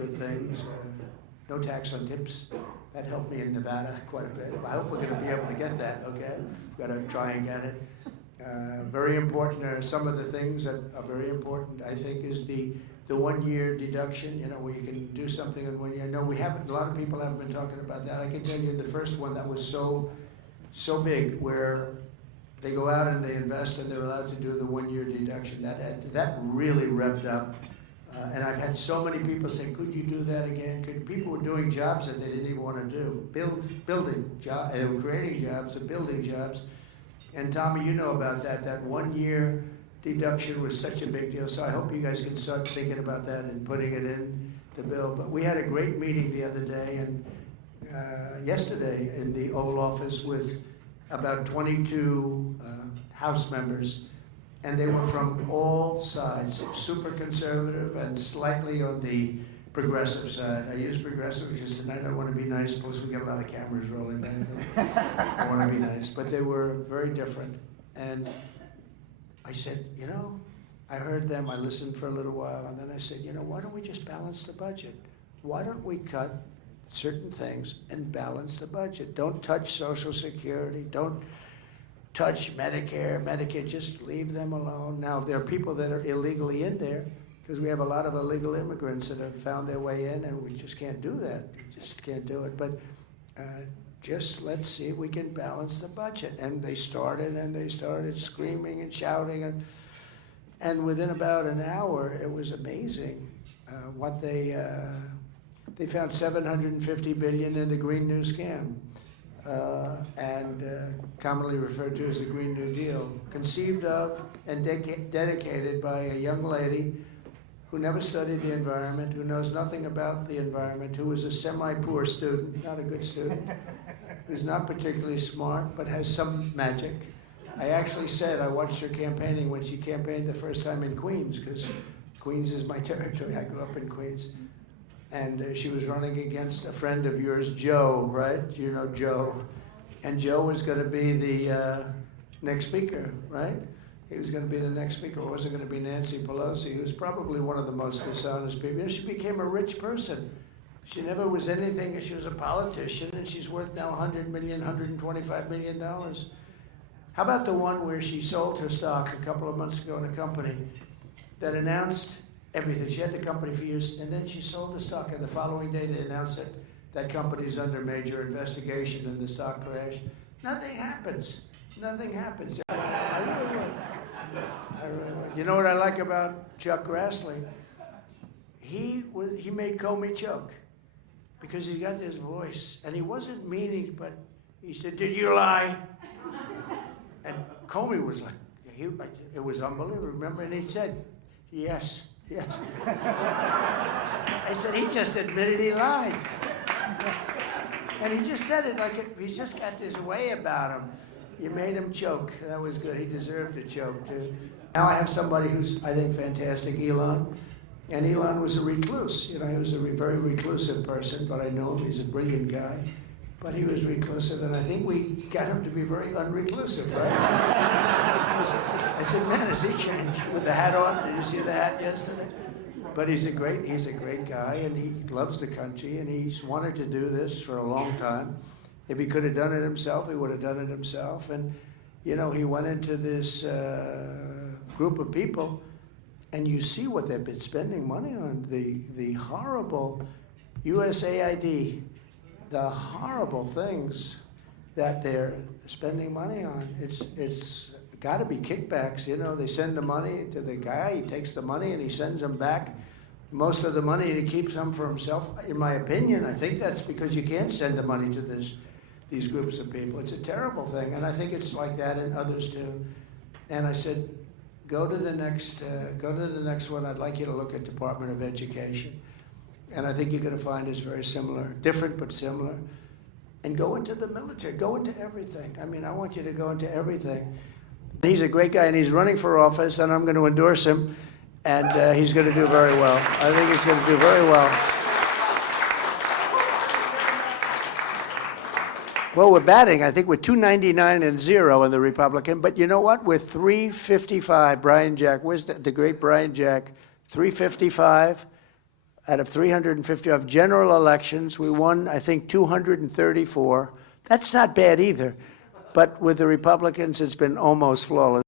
good things. No tax on tips. That helped me in Nevada quite a bit. I hope we're going to be able to get that, okay? We've got to try and get it. Very important, some of the things that are very important, I think, is the 1 year deduction, where you can do something in 1 year. No, we haven't, a lot of people haven't been talking about that. I can tell you the first one that was so big, where they go out and they invest and they're allowed to do the 1 year deduction. That really revved up. And I've had so many people say, could you do that again? People were doing jobs that they didn't even want to do. Building jobs, creating jobs and building jobs. And Tommy, you know about that. That 1 year deduction was such a big deal. So I hope you guys can start thinking about that and putting it in the bill. But we had a great meeting the other day and yesterday in the Oval Office with about 22 House members. And they were from all sides, super conservative and slightly on the progressive side. I use progressive because tonight I want to be nice, plus we get a lot of cameras rolling back there. I want to be nice, but they were very different. And I said, I heard them, I listened for a little while, and then I said, why don't we just balance the budget? Why don't we cut certain things and balance the budget? Don't touch Social Security, don't touch Medicare, Medicaid, just leave them alone. Now, there are people that are illegally in there, because we have a lot of illegal immigrants that have found their way in, and we just can't do that. We just can't do it. But just let's see if we can balance the budget. And they started screaming and shouting, and within about an hour, it was amazing what they found $750 billion in the Green New Scam. And commonly referred to as the Green New Deal, conceived of and dedicated by a young lady who never studied the environment, who knows nothing about the environment, who was a semi-poor student, not a good student, who's not particularly smart, but has some magic. I actually said I watched her campaigning when she campaigned the first time in Queens, because Queens is my territory. I grew up in Queens. And she was running against a friend of yours, Joe, right? You know Joe. And Joe was going to be the next speaker, right? He was going to be the next speaker. It wasn't going to be Nancy Pelosi, who's probably one of the most dishonest people. She became a rich person. She never was anything. She was a politician, and she's worth now $100 million, $125 million. How about the one where she sold her stock a couple of months ago in a company that announced everything? She had the company for years, and then she sold the stock, and the following day they announced that that company's under major investigation and the stock crashed. Nothing happens. Nothing happens. I really would. You know what I like about Chuck Grassley? He made Comey choke because he got this voice, and he wasn't meaning, but he said, "Did you lie?" And Comey was like, it was unbelievable. Remember, and he said, "Yes." Yes. I said, he just admitted he lied. And he just said it like he's just got this way about him. You made him choke. That was good. He deserved to choke, too. Now I have somebody who's, I think, fantastic, Elon. And Elon was a recluse. He was a very reclusive person, but I know him. He's a brilliant guy. But he was reclusive, and I think we got him to be very unreclusive, right? I said, man, has he changed with the hat on? Did you see the hat yesterday? But he's a great guy, and he loves the country, and he's wanted to do this for a long time. If he could have done it himself, he would have done it himself. And, he went into this group of people, and you see what they've been spending money on. The horrible USAID, the horrible things that they're spending money on. It's got to be kickbacks. They send the money to the guy, he takes the money and he sends them back. Most of the money he keeps some for himself. In my opinion, I think that's because you can't send the money to these groups of people. It's a terrible thing, and I think it's like that in others too. And I said, go to the next one. I'd like you to look at Department of Education. And I think you're going to find it's very similar, different but similar. And go into the military, go into everything. I mean, I want you to go into everything. He's a great guy, and he's running for office, and I'm going to endorse him, and he's going to do very well. I think he's going to do very well. Well, we're batting, I think we're 299-0 in the Republican, but you know what? We're 355. Brian Jack, where's the great Brian Jack? 355. out of 350 of general elections. We won, I think, 234. That's not bad either. But with the Republicans, it's been almost flawless.